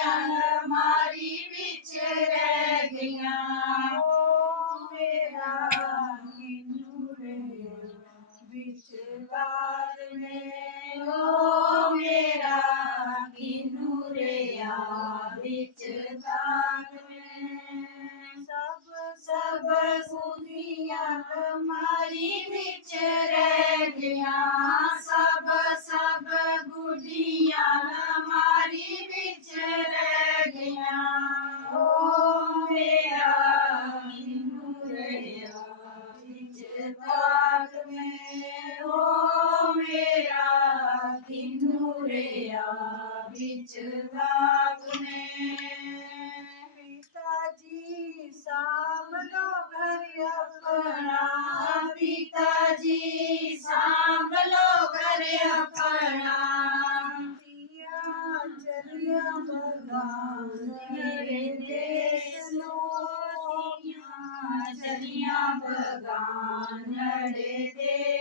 अलमारी बिच रह गया मेरा किन्नू बिच बाग में ओ मेरा किन्नू रहा बिच बाग में सब गुडियां अलमारी बिच रह गया सब गुडियां अलमारी बिच रह गया ओ मेरा किन्नू रहा बिच बाग में ओ मेरा किन्नू रहा बिच बाग में पिताजी सांभ लो घर अपना पिताजी सांभ लो घर अपना दिया चलिया बगान मेरे देश चलिया बगान रे